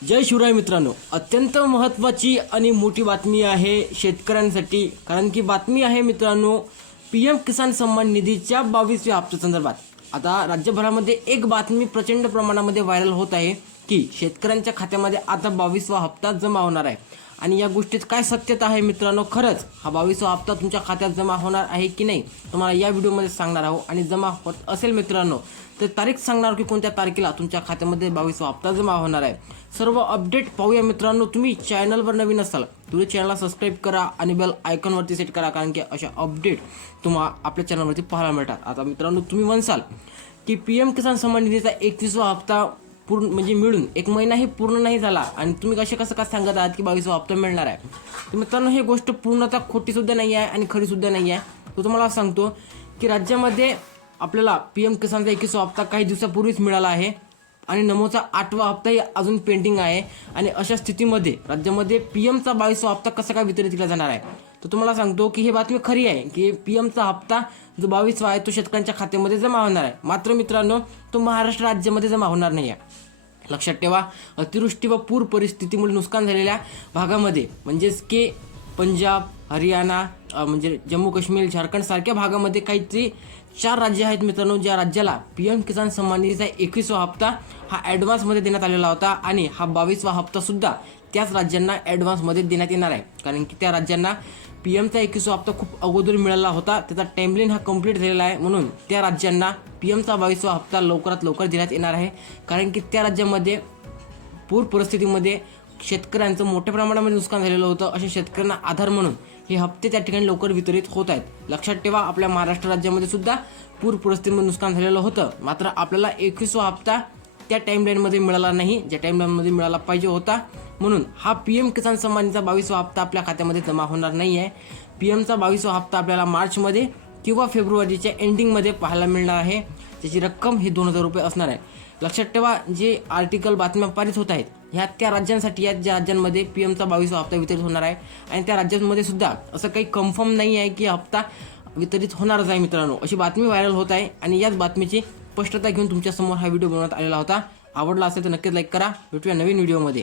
जय शिवराय मित्रांनो, अत्यंत महत्त्वाची आणि मोठी बातमी आहे शेतकऱ्यांसाठी. कारण की बातमी आहे मित्रांनो, PM किसान सन्मान निधीच्या 22व्या हप्त्यासंदर्भात. आता राज्यभरामध्ये एक बातमी प्रचंड प्रमाणामध्ये व्हायरल होत आहे की शेतकऱ्यांच्या खात्यामध्ये आता 22वा हप्ता जमा होणार आहे. आणि या गोष्टीत काय सत्यता आहे मित्रांनो, खरंच हा 22वा हप्ता तुमच्या खात्यात जमा होणार आहे की नाही, तुम्हाला या व्हिडिओमध्ये सांगणार आहोत. आणि जमा होत असेल मित्रांनो तर तारीख सांगणार की कोणत्या तारखेला तुमच्या खात्यामध्ये 22वा हप्ता जमा होणार आहे. सर्व अपडेट पाहूया मित्रांनो. तुम्ही चॅनलवर नवीन असाल तुम्ही चॅनलला सबस्क्राईब करा आणि बेल आयकॉनवरती सेट करा, कारण की अशा अपडेट तुम्हाला आपल्या चॅनलवरती पाहायला मिळतात. आता मित्रांनो, तुम्ही म्हणसाल की PM किसान सन्मान निधीचा 31वा हप्ता पूर्ण म्हणजे मिळून एक महिनाही पूर्ण नाही झाला आणि तुम्ही कसं काय सांगत आहात की 22वा हप्ता मिळणार आहे. तर मित्रांनो, ही गोष्ट पूर्णतः खोटीसुद्धा नाही आहे आणि खरीसुद्धा नाही आहे. तो तुम्हाला सांगतो की राज्यामध्ये आपल्याला PM किसानचा 21वा हप्ता काही दिवसापूर्वीच मिळाला आहे आणि नमोचा 8वा हप्ताही अजून पेंडिंग आहे. आणि अशा स्थितीमध्ये राज्यामध्ये PMचा 22वा हप्ता कसा काय वितरित केला जाणार आहे, तर तुम्हाला सांगतो की ही बातमी खरी आहे की PMचा हप्ता जो 22वा आहे तो शेतकऱ्यांच्या खात्यामध्ये जमा होणार आहे. मात्र मित्रांनो, तो महाराष्ट्र राज्यामध्ये जमा होणार नाही आहे. लक्षात ठेवा, अतिवृष्टी व पूर परिस्थितीमुळे नुकसान झालेल्या भागामध्ये म्हणजेच की पंजाब, हरियाणा, म्हणजे जम्मू काश्मीर, झारखंड सारख्या भागामध्ये काहीतरी 4 राज्य आहेत मित्रांनो, ज्या राज्याला PM किसान सन्मान निधीचा 21वा हप्ता हा ॲडव्हान्समध्ये देण्यात आलेला होता. आणि हा 22वा हप्तासुद्धा त्याच राज्यांना ॲडव्हान्समध्ये देण्यात येणार आहे. कारण की त्या राज्यांना PMचा 21वा हप्ता खूप अगोदर मिळाला होता, त्याचा टाईमलाईन हा कंप्लीट झालेला आहे. म्हणून त्या राज्यांना PMचा 22वा हप्ता लवकरात लवकर देण्यात येणार आहे. कारण की त्या राज्यामध्ये पूर परिस्थितीमध्ये शेतकऱ्यांचं मोठ्या प्रमाणामध्ये नुकसान झालेलं होतं. अशा शेतकऱ्यांना आधार म्हणून हे हप्ते त्या ठिकाणी लवकर वितरित होत आहेत. लक्षात ठेवा, आपल्या महाराष्ट्र राज्यामध्ये सुद्धा पूर परिस्थितीमध्ये नुकसान झालेलं होतं. मात्र आपल्याला 21वा हप्ता त्या टाईमलाईनमध्ये मिळाला नाही, ज्या टाईमलाईनमध्ये मिळाला पाहिजे होता. म्हणून हा PM किसान सन्मान निधीचा 22वा हप्ता आपल्या खात्यामध्ये जमा होणार नाही आहे. PMचा 22वा हप्ता आपल्याला मार्चमध्ये किंवा फेब्रुवारीच्या एंडिंगमध्ये पाहायला मिळणार आहे. त्याची रक्कम ही 2000 रुपये असणार आहे. लक्षात ठेवा, जे आर्टिकल बातम्या पारित होत आहेत ह्या त्या राज्यांसाठी आहेत ज्या राज्यांमध्ये PMचा 22वा हप्ता वितरित होणार आहे. आणि त्या राज्यांमध्ये सुद्धा असं काही कन्फर्म नाही आहे की हप्ता वितरित होणारच आहे मित्रांनो. अशी बातमी व्हायरल होत आहे आणि याच बातमीची स्पष्टता घेऊन तुमच्यासमोर हा व्हिडिओ बनवण्यात आलेला होता. आवडला असेल तर नक्कीच लाईक करा. भेटूया नवीन व्हिडिओमध्ये.